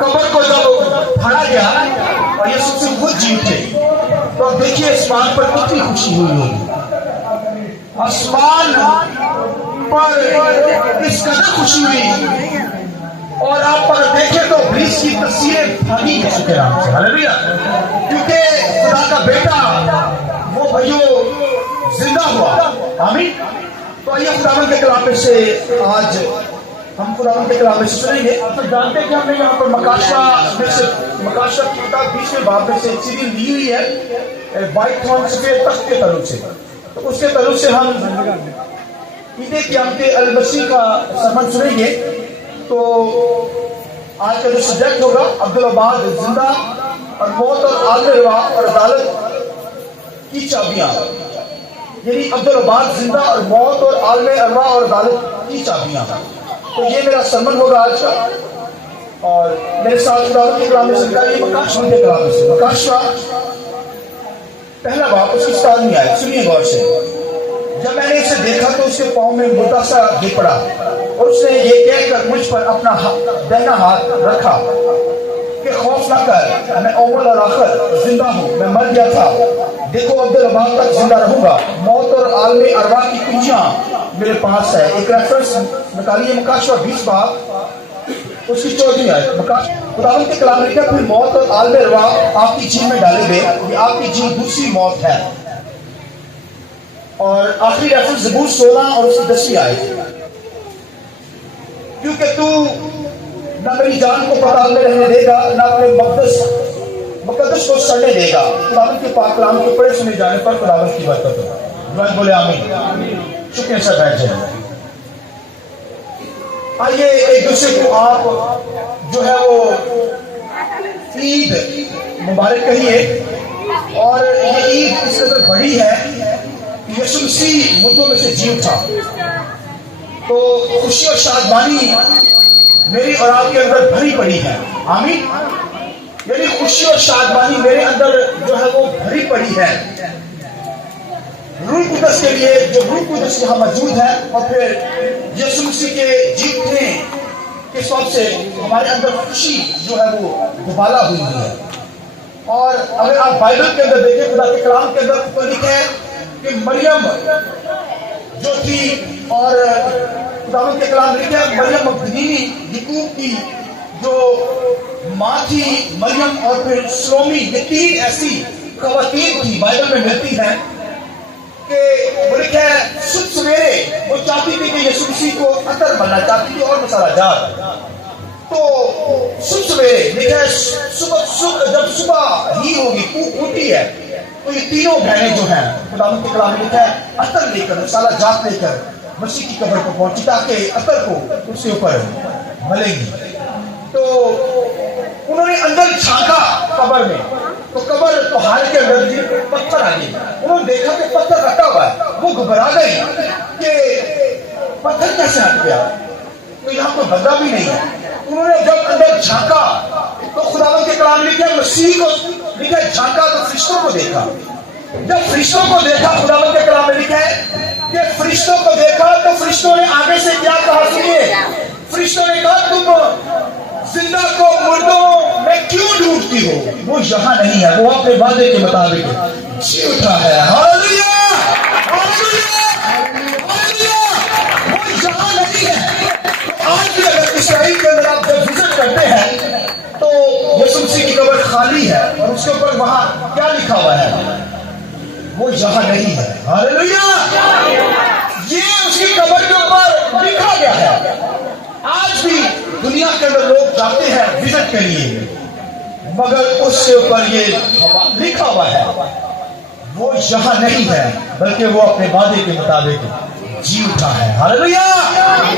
कब्र को जब फाड़ा गया और यीशु मसीह खुद जी उठे, तो देखिए आसमान पर कितनी खुशी हुई होगी। आसमान पर इस कदर खुशी हुई, और आप पर देखें तो ब्रिज की तस्वीरें भागी यीशु के नाम से, हालेलुया, क्योंकि खुदा का बेटा वो भाइयों जिंदा हुआ। आमीन। तो आइए खुदावंद के कलाम में से आज हम खुदावंद के कलाम में से सुनेंगे। आप तो जानते हैं कि हमने यहाँ पर मकाशवा की किताब 20वें बाब में से एक सीरीज ली हुई है व्हाइट थॉर्न सफेद तख्त के तलुक से। तो उसके तलुक से हम ईद क़यामत अल-मसीह का सरमन सुनेंगे। तो आज का जो सब्जेक्ट होगा अब्दुल अबाद जिंदा और मौत और आलम और अदालत की चाबियां, यानी अब्दुल अबाद जिंदा और मौत और आलम और अदालत की चाबियां। तो ये मेरा सरमन होगा आज का। और मेरे साथ खुदावंद के कलाम में से मकाशवा के कलाम में से मकाशवा पहला बाब उसकी स्टार में आया। सुनिए गौर से। जब मैंने इसे देखा तो उसके पाँव में मुर्दा सा गिर पड़ा और उसने ये कहकर मुझ पर अपना दाहिना हाथ रखा कि खौफ न कर, मैं अव्वल और आखिर जिंदा हूँ, मैं मर गया था, देखो अब्दुल अबाद तक जिंदा रहूंगा, मौत और आलम अरवाह की कुंजियां मेरे पास है। एक रेफरेंस निकालिए मकाशवा 20 बाब उसकी 14वीं आयत। खुदावंद के कलाम में लिखा फिर मौत और आलम अरवाह आपकी झील में डाले गए, ये आपकी झील दूसरी मौत है। और आखिरी रेफरेंस ज़बूर 16 और उसकी 10वीं आयत। क्योंकि तू न मेरी जान को पाताल में रहने देगा, न अपने मुकद्दस को सड़ने देगा। खुदावंद के पाक कलाम के पढ़े सुने जाने पर खुदावंद की बरकत हो। मैं बोले आमीन। शुक्रिया सर, बैठ जाए। आइए एक दूसरे को आप जो है वो ईद मुबारक कहिए। और ये ईद इस कदर बड़ी है कि यीशु मसीह मुर्दों में से जी उठा। तो खुशी और शादमानी मेरी और आपके अंदर भरी पड़ी है। आमीन। यानी खुशी और शादमानी मेरे अंदर जो है वो भरी पड़ी है रूह कुदस के लिए, जो रूह कुदस यहाँ मौजूद है। और फिर यीशु मसीह के जीतने के सबब से हमारे अंदर खुशी जो है वो दुबाला हुई है। और अगर आप बाइबल के अंदर देखें, खुदा के कलाम के अंदर तो लिखा है कि मरियम जो थी, और खुदावंद के कलाम लिखा है मरियम मगदलीनी याकूब की जो माँ थी मरियम, और फिर सलोमी, ये 3 ऐसी खवातीन थी बाइबल में मिलती हैं कि वो लिखा है सुबह सवेरे वो चाहती थी कि यीशु मसीह को अतर बनना चाहती थी और मसाला जार। तो सुबह सवेरे लिखा है जब सुबह ही होगी कूक उठी है, तो ये तीनों बहनें जो हैं खुदावंद के कलाम में लिखा है अतर लेकर, मसाला जात लेकर मसीह की कब्र को पहुंची ताकि अतर को उसके ऊपर मलेंगी। तो उन्होंने अंदर झांका कब्र में, तो कब्र पहाड़ के अंदर पत्थर आ गई। उन्होंने देखा कि पत्थर रखा हुआ है, वो घबरा गई कि पत्थर कैसे हट गया, तो यहाँ कोई बंदा भी नहीं है। उन्होंने जब अंदर झांका तो खुदावंद के कलाम लिखा मसीह को लिखा झांका तो फरिश्तों को देखा। जब फरिश्तों को देखा, खुदावंद के कलाम में लिखा है कि फरिश्तों को देखा तो फरिश्तों ने आगे से क्या कहा, सुनिए। फरिश्तों ने कहा तुम जिंदा को मुर्दों में क्यों ढूंढती हो, वो यहाँ नहीं है, वो अपने वादे के मुताबिक जी उठा है। हालेलुया, हालेलुया, हालेलुया, वो यहाँ नहीं है। आज भी अगर इसराइल के अंदर आप जब विजिट करते हैं तो यीशु मसीह की कब्र खाली है और उसके ऊपर वहां क्या लिखा हुआ है, वो यहाँ नहीं है। हालेलुया, ये उसकी कब्र के ऊपर लिखा गया है। आज भी दुनिया के अंदर लोग जाते हैं विजिट के लिए, मगर उसके ऊपर ये लिखा हुआ है वो यहाँ नहीं है, बल्कि वो अपने वादे के मुताबिक जी उठा है। हालेलुया,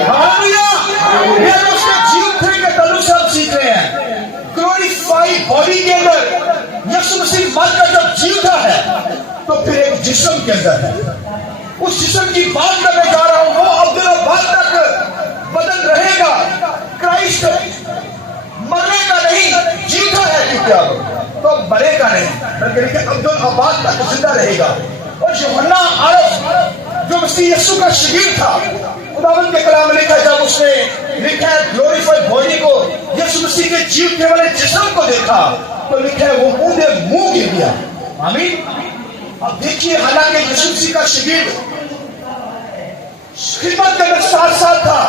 हालेलुया, ये उसके जी उठने के तल्लुक से हम सीख रहे हैं। ग्लोरीफाइड बॉडी के अंदर यीशु मसीह मरकर जब जी उठा है तो फिर एक जिस्म के अंदर है। उस जिस्म की बात करने जा रहा हूं, वो अब्दुल अबाद तक बदल रहेगा। क्राइस्ट मरेगा नहीं, जीता है, क्योंकि तो मरेगा नहीं, बल्कि अब्दुल अबाद तक जिंदा रहेगा। और यूहन्ना आरफ जो मसीह यीशु का शगीर था, खुदावंद के कलाम में लिखा, जब उसने लिखा है ग्लोरीफाइड बॉडी को यीशु मसीह के जीवने वाले जिस्म को देखा तो लिखा है वो मुंह मुंह गिर गया। आमीन। अब देखिए, हालांकि यीशु मसीह का शरीर खिदमत के अंदर साथ साथ था,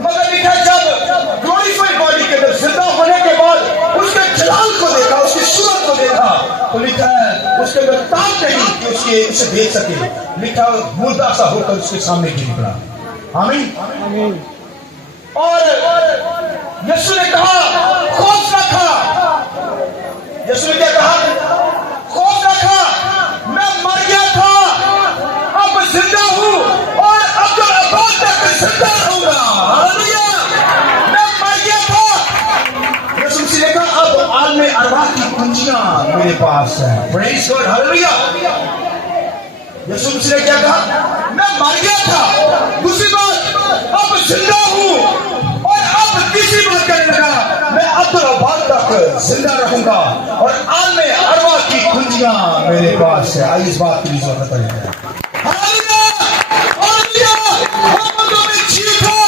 मगर लिखा जब ग्लोरीफाइड बॉडी के अंदर जिंदा होने के बाद उसके जलाल को देखा, उसकी सूरत को देखा, तो लिखा है उसके अंदर ताकत नहीं कि उसे देख सके। लिखा मुर्दा सा होकर उसके सामने गिर पड़ा। आमीन। और यीशु ने कहा खौफ न खा। यीशु ने क्या कहा? खौफ न खा, मैं मर गया था, अब जिंदा हूं और अब जो अब तक जिंदा रहूंगा। हालेलुया। मैं मर गया था। यीशु मसीह ने कहा अब आलमे अरवाह की कुंजियां मेरे पास है। Praise God. हालेलुया। यीशु मसीह ने क्या कहा? मैं मर गया था, दूसरी बात अब जिंदा हूं और अब तीसरी बात करने लगा मैं अब्दुल अब्बास तक जिंदा रहूंगा और आलमे अरवाह की कुंजियां मेरे पास है। आइए इस बात की जरूरत है। हालेलुया। हालेलुया। मोहम्मद में जीव था,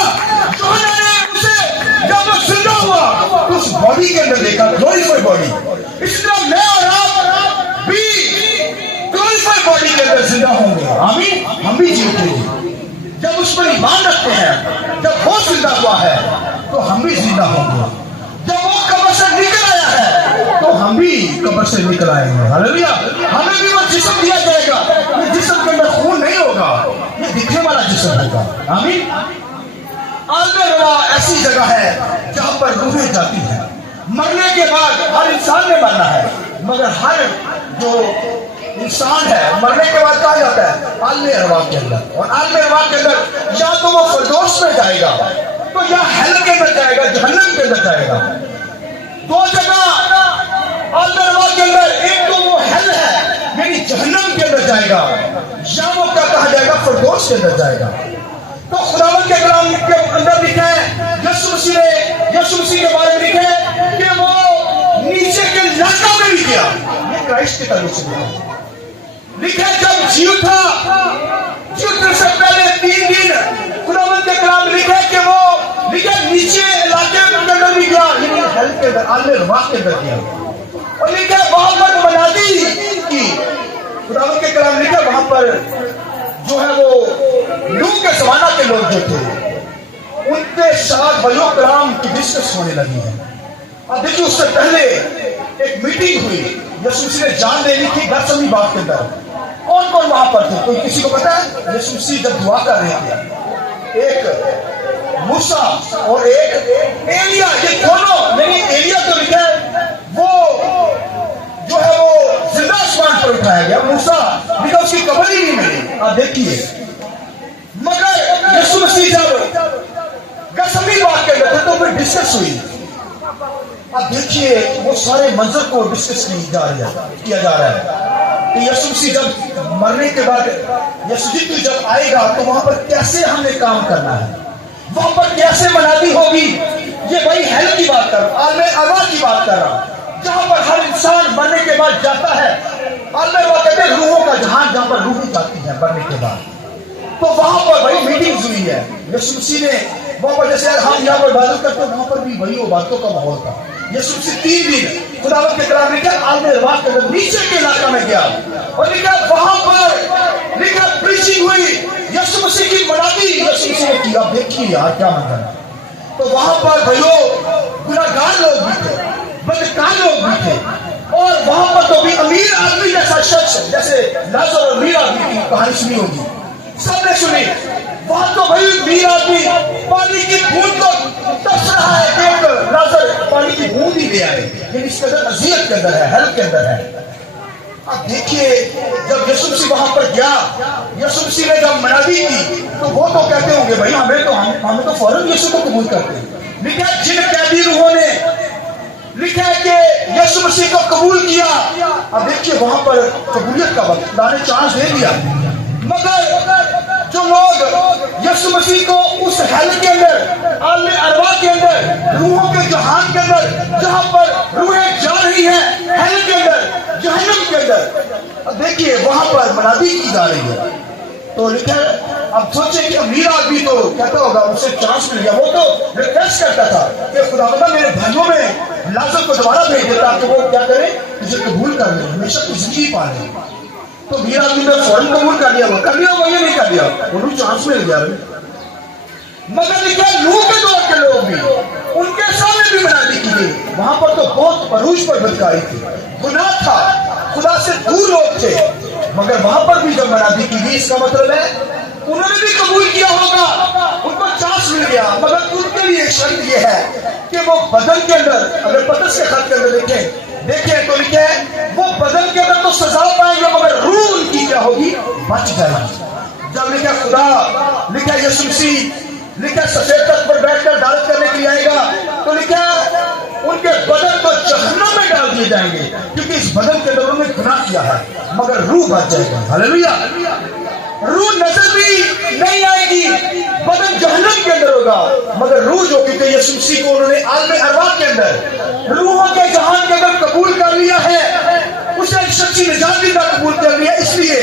यूहन्ना ने उसे जब वो जिंदा हुआ तो उस बॉडी के अंदर देखा, ग्लोरीफाइड बॉडी। इस तरह मैं और आप भी ग्लोरीफाइड बॉडी के अंदर जिंदा होंगे। आमीन। हम भी जीतेंगे जब उस पर ईमान रखते हैं। जब वो जिंदा हुआ है तो हम भी जिंदा होंगे। जब वो कब्र से निकल आया है तो हम भी कब्र से निकल आएंगे। हालेलुया। हमें भी वो जिस्म दिया जाएगा। ये जिस्म के अंदर खून नहीं होगा, ये दिखने वाला जिस्म होगा। आमीन। आलमे अरवाह ऐसी जगह है जहां पर रूहें जाती हैं। मरने के बाद हर इंसान ने मरना है, मगर हर जो इंसान है मरने के बाद कहा जाता है आलमे अरवाह के अंदर। और आलमे अरवाह के अंदर या तो वो फिरदौस में जाएगा, तो या हेल के अंदर जाएगा, जहन्नम के अंदर जाएगा। दो जगह आलमे अरवाह के अंदर, एक तो वो हेल है यानी जहन्नम के अंदर जाएगा, या वो क्या कहा जाएगा? फिरदौस के अंदर जाएगा। तो खुदावंद के कलाम के अंदर लिखा है, यीशु मसीह के बारे में लिखा है कि वो नीचे के लाका में भी गया। ये क्राइस्ट के ताल्लुक से लिखा है जब जीव था, जीव से पहले 3 दिन खुदावंद के कलाम लिखा है कि वो लिखा नीचे इलाके के अंदर भी गया, यानी हेल के अंदर, आलमे अरवाह के अंदर गया। और लिखा है वहां पर मनादी की। खुदावंद के कलाम लिखा है वहां पर जो है वो नूह के जमाना के लोग जो थे उनके साथ वयो कलाम की डिस्कस होने लगी है। अब देखिए, उससे पहले एक मीटिंग हुई, यीशु मसीह ने जान दे दी थी गतसमनी बाग के अंदर। कौन कौन वहां पर थे? कोई किसी को पता है? यीशु मसीह जब दुआ कर रहे थे, एक मूसा और एक एलिया, ये दोनों, नहीं एलिया तो लिखा है वो जो है वो जिंदा आसमान पर उठाया गया, मूसा लिखा उसकी कब्र ही नहीं मिली। आप देखिए, मगर यीशु मसीह जब गतसमनी बाग के अंदर थे तो फिर डिस्कस हुई। अब देखिए, वो सारे मंजर को डिस्कस किया जा रहा है कि यीशु मसीह जब मरने के बाद यीशु जी जब आएगा तो वहां पर कैसे हमें काम करना है, वहां पर कैसे मनादी होगी। ये वही हेल की बात कर रहा हूं, आलमे अरवाह की बात कर रहा हूं, जहां पर हर इंसान मरने के बाद जाता है। आलमे अरवाह कहते हैं रूहों का जहां, जहां पर रूहें जाती है मरने के बाद। तो वहां पर वही मीटिंग हुई है। यीशु मसीह ने वहां पर, जैसे हम यहाँ पर इबादत करते हैं, वहां पर भी वही बातों का माहौल था। यीशु मसीह 3 दिन खुदावंद के कलाम लिखा आलमे अरवाह के अंदर नीचे के इलाका में गया और लिखा वहां पर लिखा प्रीचिंग हुई, यीशु मसीह की मनादी यीशु मसीह ने की। आप देखिए यार क्या मंजर। तो वहां पर भाइयों गुनाहगार लोग भी थे, बदकार लोग भी थे, और वहां पर तो भी अमीर आदमी जैसा शख्स, जैसे लाजर और अमीर आदमी की कहानी सुनी होगी, सबने सुनी। वहां तो भाई अमीर आदमी पानी की बूंद को तरस रहा है कि एक लाजर पानी की बूंद ही ले आए, लेकिन इस कदर अजियत के अंदर है, हेल्प के अंदर है। अब देखिए, जब यीशु मसीह वहां पर गया, यीशु मसीह ने जब मनादी की तो वो तो कहते होंगे भाई हमें तो फौरन यीशु को कबूल करते हैं। लिखा है जिन कैदी रूहों ने लिखा है कि यीशु मसीह को कबूल किया। अब देखिए, वहां पर कबूलियत का वक्त खुदा ने चांस दे दिया, मगर जो लोग यीशु मसीह को उस हेल के अंदर, आलमे अरवाह के अंदर, रूहों के जहान के अंदर, जहां पर रूहें जा रही हैं, हेल के अंदर, जहन्नम के अंदर, देखिए वहां पर मनादी की जा रही है। तो लिखा है, अब सोचे कि अमीर आदमी तो कहता होगा उसे चांस मिल गया, वो तो रिक्वेस्ट करता था कि खुदावंद मेरे भाइयों में लाजर को दोबारा भेज देता कि वो क्या करे, तुझे कबूल कर ले, हमेशा की जिंदगी पा ले। तो मीर आदमी ने फौरन कबूल कर लिया, वो ये नहीं कर दिया, उन्हें चांस मिल गया। मगर लेकिन नूह के दौर के लोग भी, उनके सामने भी मनादी की गई, वहां पर तो बहुत अरूज पर बदकारी थी, गुनाह था, खुदा से दूर लोग थे, मगर वहां पर भी जब मनादी की गई, इसका मतलब है उन्होंने भी कबूल किया होगा, उनको चांस मिल गया। मगर उनके लिए शर्त यह है कि वो बदन के अंदर, अगर पतरस के खत के अंदर देखें तो लिखे वो बदन के अंदर तो सजा पाएंगे, मगर रूह उनकी क्या होगी, बच जाएगी। जब लिखा खुदा, लिखा यीशु मसीह, लिखा सफेद तख्त पर बैठकर अदालत करने के लिए आएगा, तो लिखा उनके बदन को जहन्नम में डाल दिए जाएंगे, क्योंकि इस बदन के अंदर उन्होंने गुनाह किया है, मगर रूह बच जाएगी। हालेलुया। रूह नजर भी नहीं आएगी, बदन जहन्नम के अंदर होगा, मगर रूह जो, क्योंकि यीशु मसीह को उन्होंने आलम अरवाह के अंदर, रूहों के जहान के अंदर कबूल कर लिया है, उसे एक सच्ची निजात भी कबूल कर लिया, इसलिए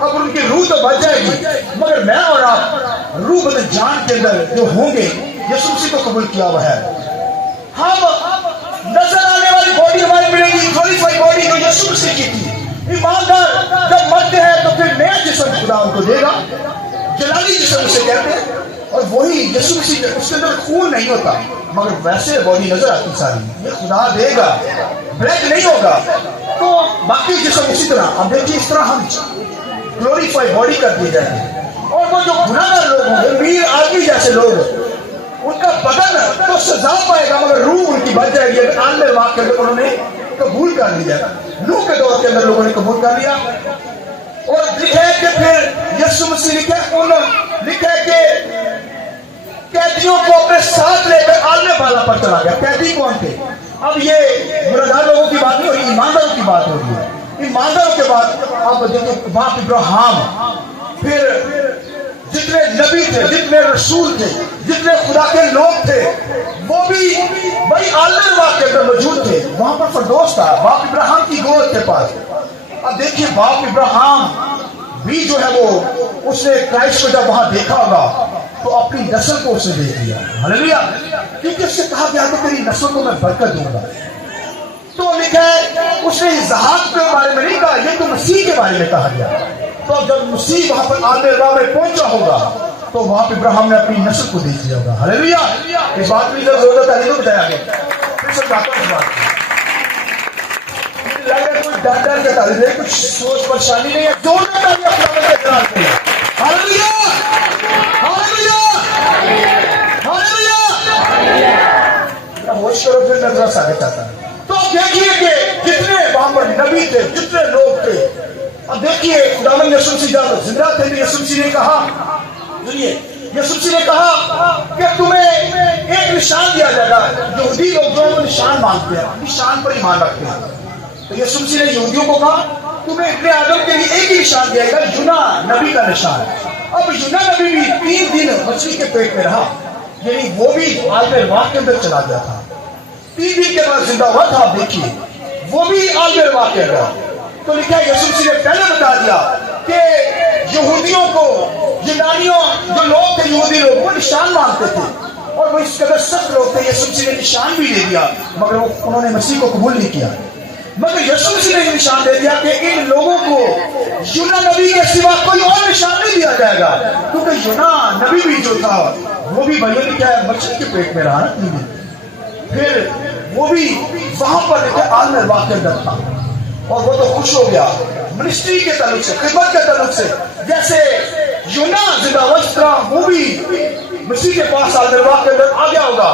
अब उनकी रूह तो बच जाएगी, मगर मैं और आप रूह बदन जान के अंदर जो होंगे, यीशु मसीह को कबूल किया हुआ है। हम नजर आने वाली बॉडी हमारी मिलेगी, ग्लोरीफाइड बॉडी जो यीशु मसीह की थी। ईमानदार जब मरते हैं तो फिर नया जिस्म खुदा उनको देगा, जलाली जिस्म उसे कहते हैं, और वही यीशु मसीह, उसके अंदर खून नहीं होता, मगर वैसे बॉडी नजर आती सारी, ये खुदा देगा, ब्रेक नहीं होगा। तो बाकी जिस्म उसी तरह, अब देखिए इस तरह हम ग्लोरीफाइड बॉडी कर दी जाएगी, और वो जो गुनाहगार लोग होंगे, मीर आदमी जैसे लोग, उनका बदन तो सजा पाएगा, मगर रूह उनकी बच जाएगी। आलम वाक़ के अंदर उन्होंने कबूल कर लिया, नूह के दौर के अंदर लोगों ने कबूल कर लिया, और लिखा है कि फिर यीशु मसीह लिखा है कि कैदियों को अपने साथ लेकर आलम वाला पर चला गया। कैदी कौन थे? अब ये गुनहगार लोगों की बात नहीं हो रही, ईमानदारों की बात हो रही है। ईमानदारों के बाद अब देखिए बाप इब्राहिम, फिर जितने नबी थे, जितने रसूल थे, जितने खुदा के लोग थे, वो भी भाई आलम वाक़ के अंदर मौजूद थे। वहां पर फरदौस था बाप इब्राहिम की गोद के पास। अब देखिए बाप इब्राहिम भी जो है वो, उसने क्राइस्ट को जब वहां देखा होगा तो अपनी नस्ल को उसने देख लिया। हालेलुया। क्योंकि उससे कहा गया तो तेरी नस्ल को मैं बरकत दूंगा। तो लिखा है उसने इसहाक के बारे में नहीं कहा, ये तो मसीह के बारे में कहा गया। तो जब मसीह वहां पर आलम में पहुंचा होगा तो वहां पर इब्राहिम ने अपनी नस्ल को देख लिया होगा। हालेलुया। इस बात की जरूरत है, तो बताया गया, फिर समझाता हूं इस बात को। कोई डर के तारीफ है, कुछ सोच परेशानी नहीं है, जोरदार तालियां खुदा के जलाल के लिए। Hallelujah, hallelujah, hallelujah. होश करो, फिर मैं थोड़ा आगे चाहता हूं। तो देखिए कि जितने वहां पर नबी थे, जितने लोग थे, अब देखिए खुदावंद यीशु मसीह जब जिंदा थे, यीशु मसीह ने कहा, सुनिए, यीशु मसीह ने कहा कि तुम्हें एक निशान दिया जाएगा। यहूदी लोग जो है निशान मांगते हैं, निशान पर ईमान रखते हैं। तो यीशु मसीह ने यहूदियों को कहा तुम्हें इतने आदम के लिए एक ही निशान दिया जाएगा, यूना नबी का निशान। अब यूना नबी भी 3 दिन मछली के पेट में रहा, यानी वो भी आलम वाक़ के अंदर चला गया था। 3 दिन के बाद जिंदा हुआ था। आप देखिए वो भी आलम वाक़ के अंदर। तो लिखा है यीशु मसीह ने पहले बता दिया कि यहूदियों को, यूनानियों जो लोग थे, यहूदी लोग, वो निशान मांगते थे, और वो इस कदर सख्त लोग थे। यीशु मसीह ने निशान भी दे दिया, मगर उन्होंने मसीह को कबूल नहीं किया। मगर यीशु मसीह ने निशान दे दिया कि इन लोगों को यूना नबी के सिवा कोई और निशान नहीं दिया जाएगा, क्योंकि यूना नबी भी जो था वो भी भैया ने क्या मछली के पेट में रहा ना 3 दिन। फिर वो भी वहां पर आलम वाक़ के अंदर था, और वो तो खुश हो गया मिनिस्ट्री के ताल्लुक से, खिदमत के ताल्लुक से। जैसे यूना जिंदा वो भी मसीह के पास आलम वाक़ के अंदर आ गया होगा।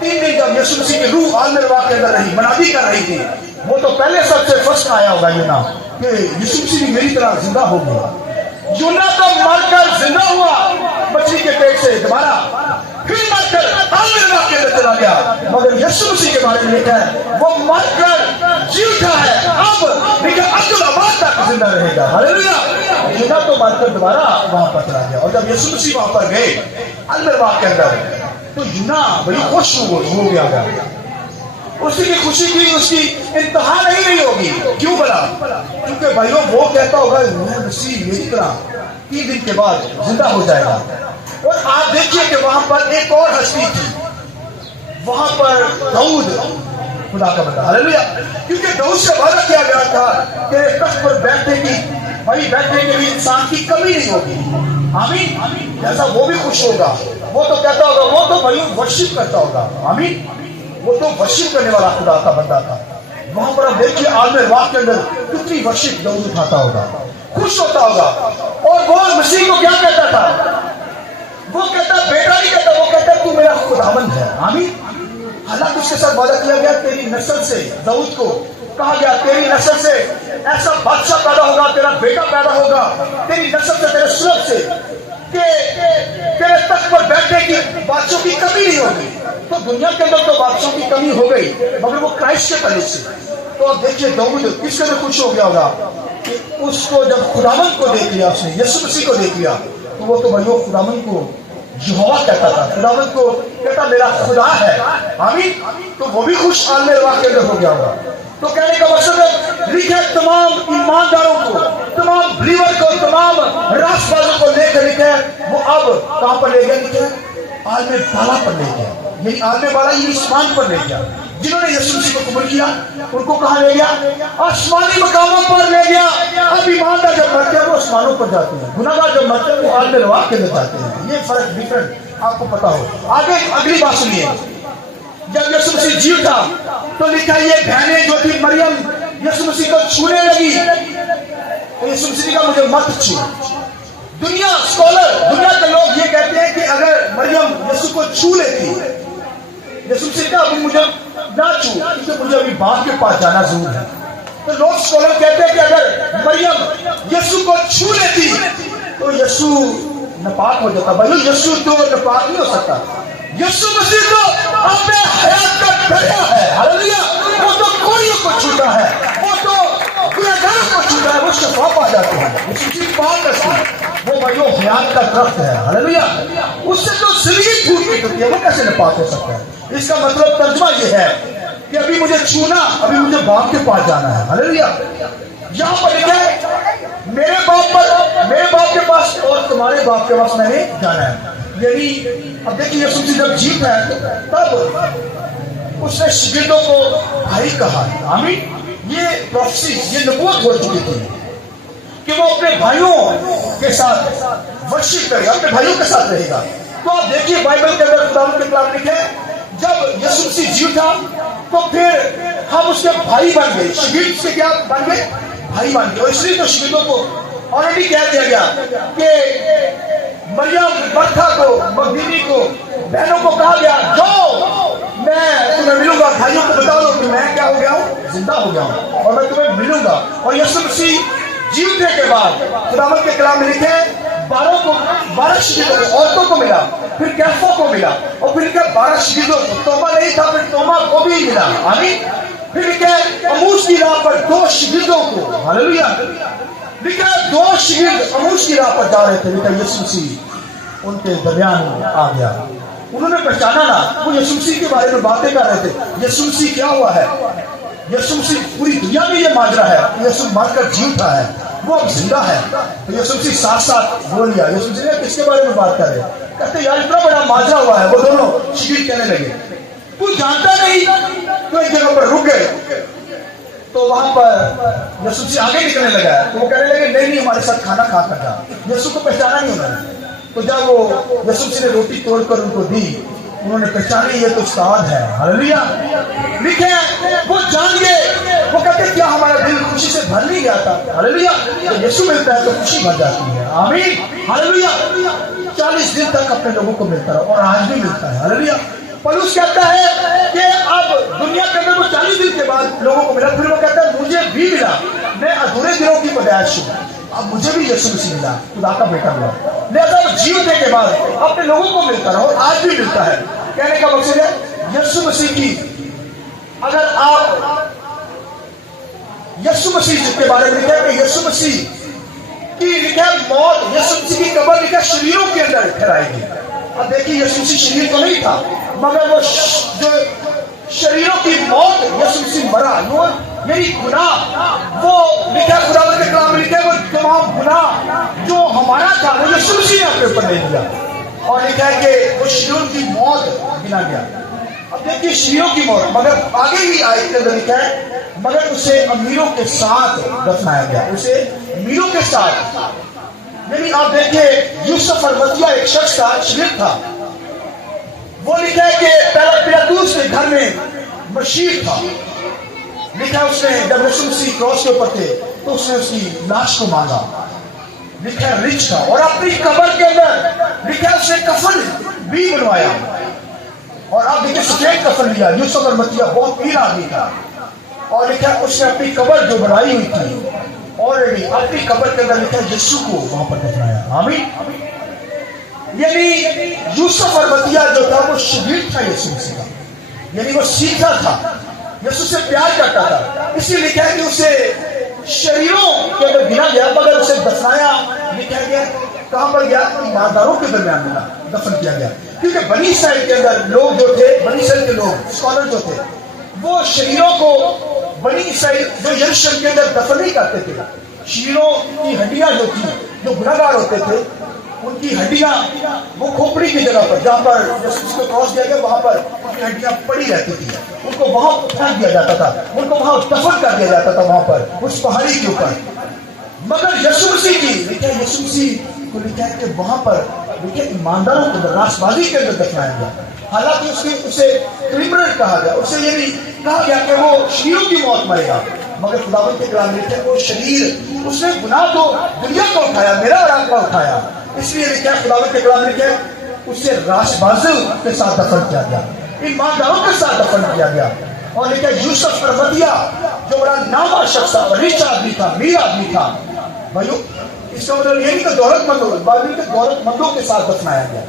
3 दिन जब यीशु मसीह की रूह आलम वाक़ के अंदर रही, मनादी कर रही थी, वो तो पहले सबसे फर्स्ट आया होगा यूना कि यीशु मसीह मेरी तरह जिंदा हो गया। यूना तो मरकर जिंदा हुआ मछली के पेट से दोबारा, फिर मरकर आलम वाक़ के अंदर चला गया। मगर यीशु मसीह के बारे में लिखा है वो मरकर जी उठा है, अब लिखा अब्दुल अब्बास तक जिंदा रहेगा। हालेलुया। यूना तो मरकर दोबारा वहां पर चला गया, और जब यीशु मसीह वहां पर गए आलम वाक़ के अंदर, तो यूना बड़ी खुश हो गया। उसी की खुशी की उसकी इंतहा नहीं होगी। क्यों बना? क्योंकि भाइयों वो कहता होगा मसीह मेरी तरह 3 दिन के बाद जिंदा हो जाएगा। और आप देखिए कि वहां पर एक और हस्ती थी, वहां पर दाऊद خدا کا بندہ ہاللیلویا. کیونکہ داؤد سے وعدہ کیا گیا تھا کہ تخت پر بیٹھنے کی بیٹھنے کے لیے انسان کی کمی نہیں ہوگی. آمین. جیسا وہ بھی خوش ہوگا, وہ تو کہتا ہوگا, وہ تو بھائی ورشپ کرتا ہوگا. آمین. وہ تو ورشپ کرنے والا خدا کا بندہ تھا. وہاں پر ہم دیکھیے عالم واق کے اندر کتنی ورشپ داؤد اٹھاتا ہوگا, خوش ہوتا ہوگا. اور وہ مسیح کو کیا کہتا تھا؟ وہ کہتا بیٹا نہیں کہتا, وہ کہتا تو میرا خداوند ہے. آمین. حالانکہ اس کے ساتھ وعدہ کیا گیا تیری نسل سے, داؤد کو کہا گیا تیری نسل سے ایسا بادشاہ پیدا ہوگا, تیرا بیٹا پیدا ہوگا, تیری نسل سے, تیرے سلب سے, کہ تیرے تخت پر بیٹھنے کی بادشاہوں کی کمی نہیں ہوگی. تو دنیا کے اندر تو بادشاہوں کی کمی ہو گئی, مگر وہ کرائسٹ کے پہلے سے. تو اب دیکھیے داؤد کس قدر خوش ہو گیا ہوگا کہ اس کو جب خداوند کو دیکھ لیا, اس نے یسوع مسیح کو دیکھ لیا, تو وہ تو بھائیو خداوند کو یہوہ کہتا تھا, خداوند کو کہتا میرا خدا ہے. آمین. تو وہ بھی خوش عالم واق کے اندر ہو گیا ہوگا. تو کہنے کا مقصد ہے لکھے تمام ایمانداروں کو, تمام بلیور کو, تمام راست بازوں کو لے کر لکھے وہ اب کہاں پر لے گیا؟ لکھے عالم بالا پر لے گیا. یعنی عالم بالا یہ آسمان پر لے گیا. جنہوں نے یسوع مسیح کو قبول کیا ان کو کہاں لے گیا؟ آسمانی مقاموں پر لے گیا. اب ایماندار جب مرتے ہیں وہ آسمانوں پر جاتے ہیں, گناہگار جب مرتے ہیں وہ عالم واق کے اندر جاتے ہیں. یہ فرق ڈفرنٹ آپ کو پتا ہو. آگے اگلی بات سنیے. جب یسوع مسیح جی تھا تو لکھا یہ بہنیں جو تھی مریم یسوع مسیح کو چھونے لگی. یسوع مسیح کا مجھے مت چھو. دنیا اسکالر, دنیا کے لوگ یہ کہتے ہیں کہ اگر مریم یسوع کو چھو لیتی, یسوع مسیح کا ابھی مجھے نہ چھو کیونکہ مجھے ابھی باپ کے پاس جانا ضرور ہے. تو لوگ اسکالر کہتے ہیں کہ اگر مریم یسوع کو چھو لیتی تو یسوع ناپاک ہو جاتا. بھائی یسوع تو ناپاک نہیں ہو سکتا. یسوع مسیح تو اپنے حیات کا دریا ہے. ہاللیلویا. وہ تو کوڑیوں کو چھوتا ہے, وہ تو گنہگاروں کو چھوتا ہے, وہ شفا پا جاتے ہیں. یسوع مسیح پاک رسول, وہ بھائیو حیات کا درخت ہے. ہاللیلویا. اس سے تو زندگی پھوٹ نکلتی ہے, وہ کیسے ناپاک ہو سکتا ہے؟ اس کا مطلب ترجمہ یہ ہے کہ ابھی مجھے چھونا, ابھی مجھے باپ کے پاس جانا ہے. ہاللیلویا. یہاں پر لکھا ہے میرے باپ کے پاس اور تمہارے باپ کے پاس میں نے جانا ہے. یعنی اب دیکھیے یسوع مسیح جب جیتا ہے تب اس نے شاگردوں کو بھائی کہا. آمین. یہ پروفیسی, یہ نبوت ہو چکی تھی کہ وہ اپنے بھائیوں کے ساتھ ورشپ کرے گا, اپنے بھائیوں کے ساتھ رہے گا. تو آپ دیکھیے بائبل کے اندر خداوند کے کلام لکھے جب یسوع مسیح جی اٹھا تو پھر ہم اس کے بھائی بن گئے. شاگرد اس کے کیا بن گئے؟ بھائی بن گئے. اور اس لیے تو شاگردوں کو آلریڈی کہہ دیا گیا کہ مریم, مرتھا کو, مگدلینی کو, بہنوں کو کہا گیا جاؤ میں تمہیں ملوں گا, بھائیوں کو بتا دو کہ میں کیا ہو گیا ہوں, زندہ ہو گیا ہوں اور میں تمہیں ملوں گا. اور یسوع مسیح جی اٹھنے کے بعد خداوند کے کلام میں لکھے 12 شاگردوں کو, عورتوں کو ملا, پھر کیفوں کو ملا, اور پھر لکھے 12 شاگردوں کو. توما نہیں تھا, پھر توما کو بھی ملا. آمین. پھر لکھے اموس کی راہ پر 2 شاگردوں کو. ہاللیلویا. لکھا 2 شاگرد اموس کی راہ پر جا رہے تھے. لکھا یسوع مسیح ان کے درمیان آ گیا. انہوں نے پہچانا نہ, وہ یسوع مسیح کے بارے میں باتیں کر رہے تھے. یسوع مسیح کیا ہوا ہے؟ یسوع مسیح پوری دنیا میں یہ ماجرا ہے. یسوع مر کر جی اٹھا ہے, وہ اب زندہ ہے. تو یسوع مسیح ساتھ ساتھ بول لیا. یسوع مسیح نے کس کے بارے میں بات کر رہے ہیں؟ کہتے یار اتنا بڑا ماجرا ہوا ہے. وہ دونوں شاگرد کہنے لگے کوئی جانتا نہیں, تو ایک جگہ پر رک گئے. تو وہاں پر یسوع مسیح آگے نکلنے لگا ہے. تو وہ کہنے لگے نہیں ہمارے ساتھ کھانا کھا کر جا. یسوع کو پہچانا نہیں انہوں نے. تو جب وہ یسوع مسیح نے روٹی توڑ کر ان کو دی, انہوں نے پہچانے یہ تو استاد ہے. ہاللیلویا. لکھے وہ جان گئے, وہ کہتے کیا ہمارا دل خوشی سے بھر نہیں گیا تھا. ہاللیلویا. جب یسوع ملتا ہے تو خوشی بھر جاتی ہے. آمین. ہاللیلویا. 40 دن تک اپنے لوگوں کو ملتا ہے اور آج بھی ملتا ہے. ہاللیلویا. پولس کہتا ہے کہ اب دنیا کے اندر وہ 40 دن کے بعد لوگوں کو ملا, پھر وہ کہتا ہے مجھے بھی ملا, میں ادھورے دنوں کی پیدائش ہوں, اب مجھے بھی یسوع مسیح ملا, خدا کا بیٹا ملا. لہذا جی اٹھنے کے بعد اپنے لوگوں کو ملتا رہا اور آج بھی ملتا ہے. کہنے کا مقصد ہے یسوع مسیح کی, اگر آپ یسوع مسیح کے بارے میں لکھا کہ یسوع مسیح کی لکھا موت, یسوع مسیح کی قبر لکھا شریروں کے اندر ٹھہرائی گئی. اب دیکھیے یسوع مسیح شریر تو نہیں تھا, مگر وہ جو شریروں کی موت یسوع مسیح مرا, یعنی گناہ وہ لکھا خداوند کے کلام میں لکھا وہ تمام گناہ جو ہمارا تھا وہ یسوع مسیح نے اپنے اوپر لے لیا. اور لکھا ہے کہ وہ شریروں کی موت گنا گیا. اب دیکھیے شیعوں کی موت، مگر آگے ہی آیت کے اندر لکھا ہے مگر اسے امیروں کے ساتھ دفنایا گیا، اسے امیروں کے ساتھ. یعنی آپ دیکھیں یوسف ارمتیہ ایک شخص تھا، شریف تھا. وہ لکھا ہے کہ پیلاطس کے گھر میں مشیر تھا. لکھا ہے اس نے جب یسوع مسیح کراس کے اوپر تھے تو اس نے اس کی لاش کو مانگا. لکھا ہے رچ تھا، اور اپنی قبر کے اندر لکھا ہے اس نے کفن بھی بنوایا. اور آپ دیکھیں سفید کفن لیا. یوسف ارمتیہ بہت پیر آدمی تھا، اور لکھا ہے اس نے اپنی قبر جو بنائی ہوئی تھی آلریڈی اپنی قبر کے اندر لکھا ہے یسوع کو وہاں پر دفنایا. آمین. یعنی یوسف ارمتیہ جو تھا وہ شہید تھا یسوع مسیح کا، یعنی وہ سیدھا تھا، یسوع سے پیار کرتا تھا. اس لیے لکھا ہے کہ اسے شریروں کے اندر گنا گیا مگر اسے دفنایا لکھا گیا کہاں پر گیا؟ ایمانداروں کے درمیان میں دفن کیا گیا. کیونکہ بنی اسرائیل کے اندر لوگ جو تھے، بنی اسرائیل کے لوگ اسکالر جو تھے، وہ شریروں کو بنی اسرائیل جو یروشلم کے اندر دفن نہیں کرتے تھے. شریروں کی ہڈیاں جو تھی، جو گناہگار ہوتے تھے، ان کی ہڈیاں وہ کھوپڑی کی جگہ پر جہاں پر یسوع کو کراس کیا گیا وہاں پر ان کی ہڈیاں پڑی رہتی تھی. ان کو وہاں پھینک دیا جاتا تھا، ان کو وہاں دفن کر دیا جاتا تھا وہاں پر اس پہاڑی کے اوپر. مگر یسوع مسیح کی لکھا ہے یسوع مسیح کو لکھا ہے کہ وہاں پر لکھا ہے ایمانداروں کے اندر، راست بازی کے اندر دفنایا گیا. حالانکہ اسے کریمنل کہا گیا، اسے یہ بھی کہا گیا کہ وہ شریروں کی موت مرے گا. مگر خداوند کے کلام میں لکھا ہے وہ شریر اس نے گناہ تو دنیا کو اٹھایا، میرا اور آپ کا اٹھایا. اس لیے لکھا ہے خداوند کے کلام میں لکھا ہے اسے راست بازوں کے ساتھ دفن کیا گیا، ایمانداروں کے ساتھ دفن کیا گیا. اور لکھا ہے یوسف ارمتیہ جو بڑا نامور شخص تھا، رچ آدمی تھا، امیر آدمی تھا. بھائیو اس کا مطلب یہ نہیں کہ دولت مند لوگ، بلکہ کہ دولت مندوں کے ساتھ دفنایا گیا.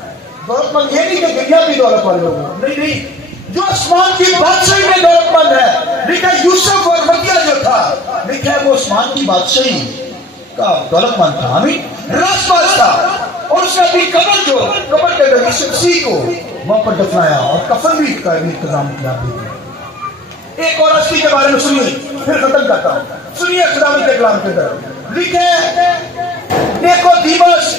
دولت مند یہ نہیں کہ دنیا کی دولت والے لوگ، نہیں نہیں، جو آسمان کی بادشاہی میں دولت مند ہے. لکھا ہے یوسف ارمتیہ جو تھا لکھا ہے وہ آسمان کی بادشاہی کا دولت مند تھا. آمین. راست باز تھا، اور اس نے اپنی قبر کے اندر یسوع مسیح کو وہاں پر دفنایا اور کفن بھی کا انتظام کیا. ایک اور ہستی کے بارے میں سنیے پھر ختم کرتا ہوں. سنیے خداوند کے کلام کے اندر لکھا ہے نیکودیمس،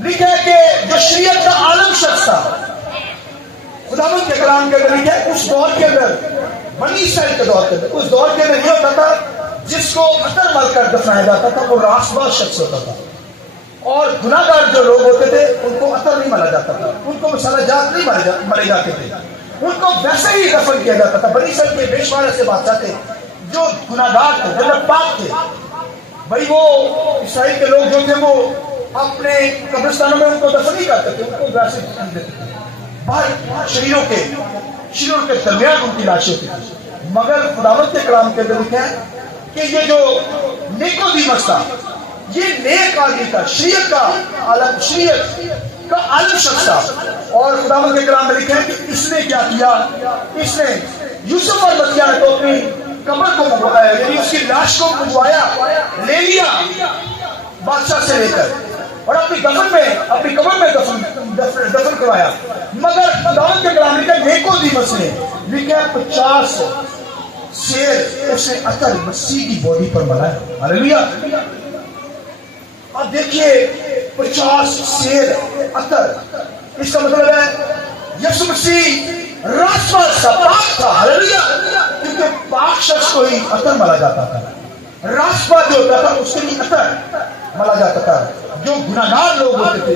لکھا ہے کہ جو شریعت کا عالم شخص تھا. خداوند کے کلام کے اندر لکھا ہے اس دور کے اندر، بنی اسرائیل کے دور کے اندر، اس دور کے اندر یہ ہوتا تھا جس کو عطر مل کر دفنایا جاتا تھا وہ راست باز شخص ہوتا تھا. اور گناہگار جو لوگ ہوتے تھے ان کو عطر نہیں ملا جاتا تھا، ان کو مسالہ جات نہیں ملے جاتے تھے، ان کو ویسے ہی دفن کیا جاتا تھا. بنی اسرائیل کے بے شمار ایسے بادشاہ تھے جو گناہگار تھے، جو پاک تھے. بھائی وہ اسرائیل کے لوگ جو تھے وہ اپنے قبرستانوں میں ان کو دفن نہیں کرتے تھے، ان کو ویسے دفن دیتے تھے باہر شریروں کے درمیان ان کی لاشیں ہوتی تھی. مگر خداوند کے کلام کے اندر لکھا ہے کہ یہ جو نیکودیمس تھا یہ نیک آدمی تھا، شریعت کا عالم شخص تھا. اور خداوند کے کلام میں لکھا ہے کہ اس نے کیا کیا؟ اس نے یوسف ارمتیہ کو اپنی قبر کو منگوایا، یعنی اس کی لاش کو منگوایا، لے لیا بادشاہ سے لے کر، اور اپنی قبر میں دفن کروایا. مگر خداوند کے کلام میں لکھا ہے نیکودیمس نے لکھا ہے 50 سیر اس نے عطر مسیح کی باڈی پر ملایا. ہاللیلویا. اب دیکھیے 50 سیر عطر، اس کا مطلب ہے یسوع مسیح راست باز تھا، پاک تھا. ہاللیلویا. کیونکہ پاک شخص کو ہی عطر ملا جاتا تھا. راست باز جو ہوتا تھا اس کے لیے عطر ملا جاتا تھا. جو گناہگار لوگ ہوتے تھے،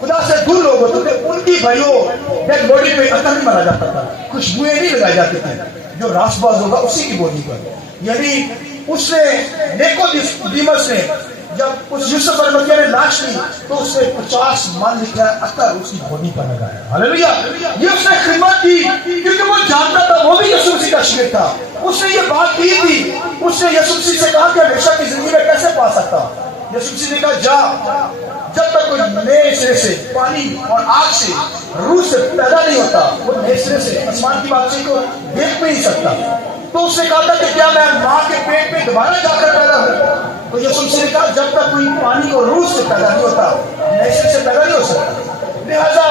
خدا سے دور لوگ ہوتے تھے، ان کی بھائیوں ڈیڈ باڈی پہ عطر نہیں ملا جاتا تھا، خوشبوئیں نہیں لگائی جاتی تھی. جو راست باز ہوگا اسی کی باڈی پر، یعنی اس نے نیکودیمس نے جب اس یوسف ارمتیہ نے لاش لی تو اس نے 50 من لکھا ہے عطر اس کی باڈی پر لگایا. ہاللیلویا. یہ اس نے خدمت کی کیونکہ وہ جانتا تھا وہ بھی یسوع مسیح کا شاگرد تھا. اس نے یہ بات کی تھی، اس نے یسوع مسیح سے کہا کہ ہمیشہ کی زندگی میں کیسے پا سکتا. یسوع مسیح نے کہا جا، جب تک کوئی نئے سرے سے پانی اور آگ سے روح سے پیدا نہیں ہوتا وہ نئے سرے سے آسمان کی بادشاہی کو دیکھ نہیں سکتا. تو اس نے کہا تھا کہ کیا میں ماں کے پیٹ میں دوبارہ جا کر پیدا ہوں؟ تو یسوع مسیح نے کہا جب تک کوئی پانی اور روح سے پیدا نہیں ہوتا نئے سرے سے پیدا نہیں ہو سکتا. لہذا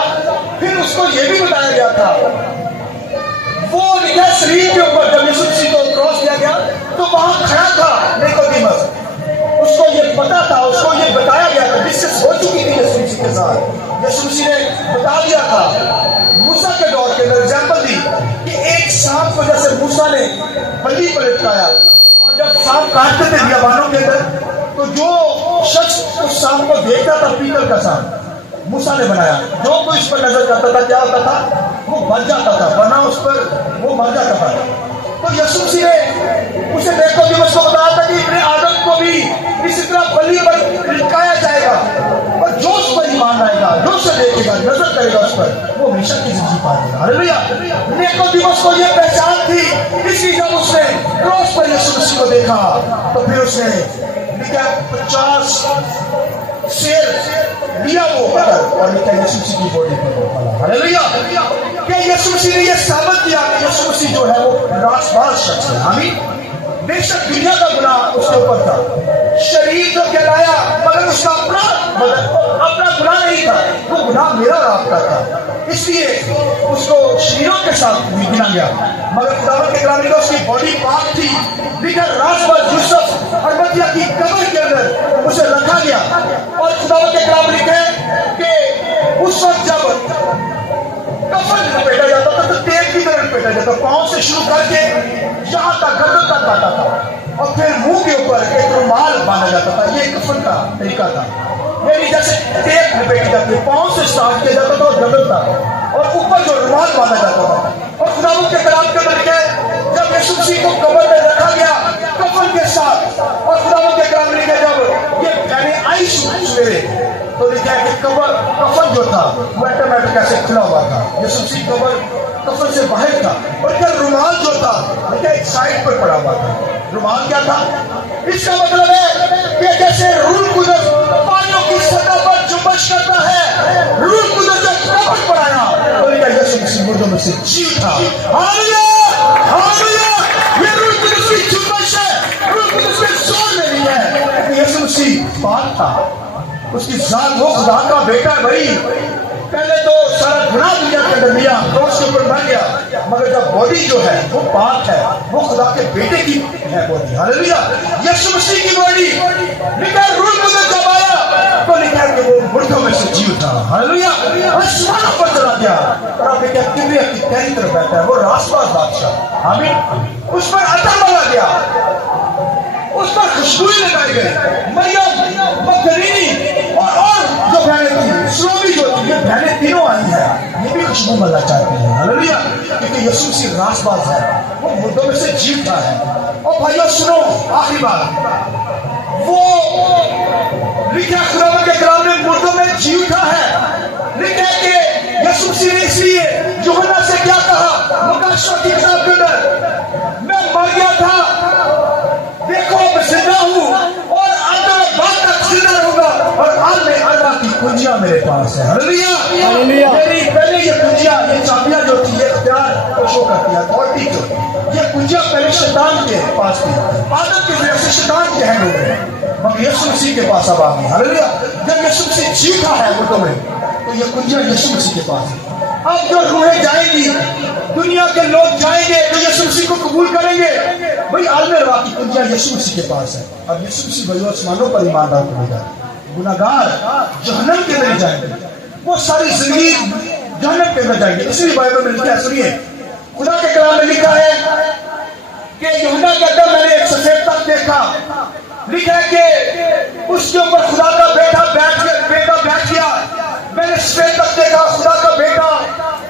پھر اس کو یہ بھی بتایا گیا تھا، وہ لکھا شریف کے اوپر جب یسوع مسیح کو کراس کیا گیا تو وہاں کھڑا تھا نیکودیمس. اس کو یہ پتا تھا، اس کو یہ بتایا گیا تھا، ڈسکس ہو چکی تھی یسوع مسیح کے ساتھ. یسوع مسیح نے بتا دیا تھا، موسیٰ کے دور کے اندر ایگزامپل دی सांप को जैसे मूसा ने बल्ली पर लटकाया, और जब सांप काटते थे बियाबानों के अंदर, तो जो शख्स उस सांप को देखता था, पीतल का सांप मूसा ने बनाया, जो कोई इस पर नजर करता था क्या होता था, वो मर जाता था, वरना उस पर वो मर जाता था। तो यीशु मसीह ने उसे निकोदेमुस को बताया था कि इब्ने आदम को भी इसी तरह बलि पर लटकाया जाएगा, और जो उस पर ईमान लाएगा, जो उसे देखेगा, नजर करेगा उस पर, वो हमेशा की जिंदगी पाएगा। हालेलुया। निकोदेमुस को ये पहचान थी, इसलिए जब उसने क्रॉस पर यीशु मसीह को देखा तो फिर उसने 50 शेर लिया वो पत्थर और लिखा यीशु मसीह की बॉडी पर। हालेलुया। कि यीशु मसीह ने ये साबित किया कि यीशु मसीह जो है वो रासबाज शख्स है। आमीन। बेशक दुनिया का गुनाह उसके ऊपर था, शरीर तो कहलाया, मगर उसका अपना गुनाह नहीं था, वो गुनाह मेरा और आपका था, इसलिए उसको शरीरों के साथ गिना गया। मगर खुदावंद के कलाम में उसकी बॉडी पाक थी, लिखा रासबाज यूसुफ अरमतिया की कब्र के अंदर उसे रखा गया। और खुदावंद के कलाम में लिखा है कि उस वक्त जब कफन लपेटा जाता था तो तेल की तरह लपेटा जाता, पांव से शुरू करके यहाँ तक गर्दन तक काटा था, और फिर मुंह के ऊपर एक रुमाल बांधा जाता था। ये कफन का तरीका था, यानी जैसे तेल लपेटी जाती है, पांव से स्टार्ट किया जाता था और गर्दन तक, और ऊपर जो रुमाल बांधा जाता था। और खुदावंद के कलाम के अंदर लिखा है जब यीशु मसीह को कब्र में रखा गया कफन के साथ, और खुदावंद के कलाम में लिखा है जब ये पहले आई सवेरे तो लिखा है कि कफन जो था वो ऑटोमेटिक ऐसे खुला हुआ था, यीशु मसीह कफन से बाहर था, और क्या रुमाल जो था लिखा एक साइड पर पड़ा हुआ था। रुमाल क्या था? इसका मतलब है कि जैसे रूह कुदस पानियों की सतह पर जुम्बश करता है, रूह कुदस जब कफन पर आया तो लिखा यीशु मसीह मुर्दों में से जी उठा। Hallelujah, hallelujah. ये रूह कुदस की जुम्बश है, रूह कुदस के जोर में नहीं है, कि यीशु मसीह पाक था, उसकी जात, वो खुदा का बेटा है। भाई पहले तो सारा गुनाह दुनिया के अंदर लिया, क्रॉस के ऊपर मर गया, मगर जब बॉडी जो है वो पाक है, वो खुदा के बेटे की है बॉडी। हालेलुया। यीशु मसीह की बॉडी लिखा रूह में जब आया तो लिखा कि वो मुर्दों में से जी उठा। हालेलुया। आसमानों पर चला गया, और अब लिखा किबरिया की दाहिनी तरफ बैठा है, वो रासबाज बादशाह। आमीन। उस पर अतर मारा गया, उस पर खुशबू लगाई गई। मरियम मगदलीनी और जो बहनें थी, स्लोमी जो थी, ये बहनें तीनों आई हैं, ये भी खुशबू मिलना चाहती हैं। हालेलुया। क्योंकि यीशु मसीह रासबाज है, वो मुर्दों में से जी उठा है। और भाइयों सुनो, आखिरी बात, वो लिखा खुदावंद के कलाम में मुर्दों में जी उठा है। लिखा कि यीशु मसीह ने इसलिए यूहन्ना से क्या कहा मुकद्दस की किताब के अंदर, मैं मर गया था, देखो मैं जिंदा हूँ, और अंत बाद तक जिंदा रहूंगा, और आज में अल्लाह की कुंजियां मेरे पास है। हालेलुया। मेरी पहले ये कुंजियां, ये चाबियां जो थी, ये इख्तियार को शो करती है, अथॉरिटी जो, ये कुंजियां पहले शैतान के पास थी, आदम की वजह से शैतान के हैंड हो गए, मगर यीशु मसीह के पास अब आ गई। हालेलुया। जब यीशु मसीह जीता है मुर्दों में, तो ये कुंजियां यीशु मसीह के पास है। अब जो रूहें जाएंगी, दुनिया के लोग जाएंगे तो यीशु मसीह को कबूल करेंगे। भाई आलम रवा की कुंजियां यीशु मसीह के पास है। अब यीशु मसीह बड़ी आसमानों पर ईमानदार बनेगा, गुनाहगार जहन्नम के अंदर जाएंगे, वो सारी जिंदगी जहन्नम के अंदर जाएंगे। इसलिए बाइबल में लिखा है, सुनिए, खुदा के कलाम में लिखा है कि यूहन्ना के अंदर मैंने एक सफेद तख्त देखा, लिखा है कि उसके ऊपर खुदा का बेटा बैठ गया। मैंने सफेद तख्त देखा, खुदा का बेटा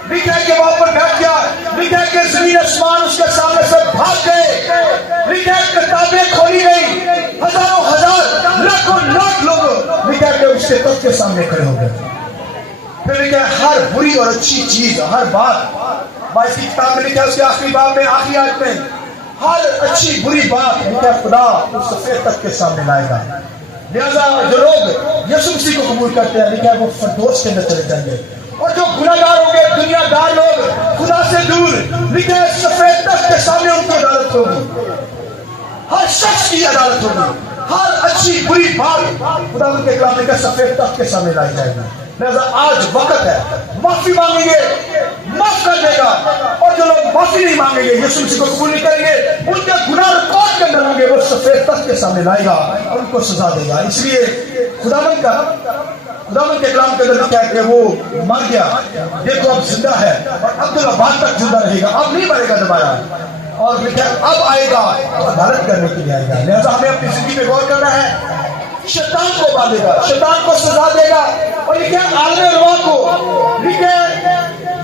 लिखा है कि वहां पर बैठ गया। लिखा है कि जमीन आसमान उसके सामने से भाग गए। लिखा है किताबें खोली गई, हजारों हजार लाखों लाख लोग लिखा है कि उसके तख्त के सामने खड़े हो गए। फिर लिखा है हर बुरी और अच्छी चीज, हर बात, बाइस की किताब में लिखा है उसके आखिरी बाब में, आखिरी आयत में, हर अच्छी बुरी बात लिखा है खुदा उस सफेद तख्त के सामने लाएगा। लिहाजा जो लोग यीशु मसीह को कबूल करते हैं, लिखा है वो फिरदौस के अंदर चले जाएंगे, और जो गुनाहगार होंगे, दुनियादार लोग खुदा से दूर, लिखा है सफेद तख्त के सामने उनकी अदालत होगी, हर शख्स की अदालत होगी, हर अच्छी बुरी बात खुदा के कलाम में सफेद तख्त के सामने लाई जाएगी। लिहाजा आज वक्त है, माफी मांगेंगे, माफ कर देगा, और जो लोग माफी नहीं मांगेंगे, यीशु मसीह को कबूल नहीं करेंगे, उनके गुनाह रिकॉर्ड के अंदर होंगे, वो सफेद तख्त के सामने लाएगा और उनको सजा देगा। इसलिए खुदावंद का खुदावंद के कलाम के अंदर लिखा है कि वो मर गया, देखो अब जिंदा है और अब्दुल्लाबाद तक जिंदा रहेगा, अब नहीं मरेगा दोबारा। और लिखा है अब आएगा, अदालत करने के लिए आएगा। लिहाजा हमें अपनी जिंदगी पे गौर करना है। शैतान को बांधेगा, शैतान को सजा देगा, और लिखा है आलम रवा को, लिखा है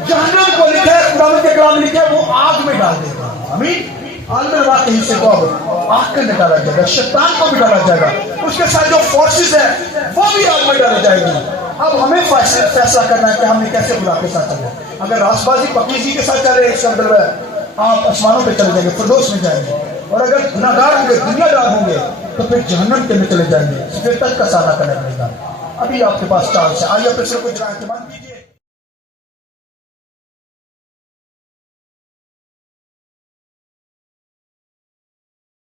जहन्नम को, लिखा है खुदावंद के कलाम में लिखा है वो आग में डाल देगा। आमीन। आलम रवा के हिस्से को अब आग के अंदर डाला जाएगा, शैतान को भी डाला जाएगा, उसके साथ जो फोर्सेस है वो भी आग में डाली जाएगी। अब हमें फैसला करना है कि हमने कैसे खुदा के साथ चलना है। अगर रासबाजी पकीजी के साथ चले, इसका मतलब है आप आसमानों पे चले जाएंगे, फिरदौस में जाएंगे, और अगर गुनाहगार होंगे, दुनियादार होंगे, तो फिर जहन्नम के में चले जाएंगे, फिर तक का सामना करना पड़ेगा। अभी आपके पास चांस है, आइए फिर से कुछ राय कीजिए।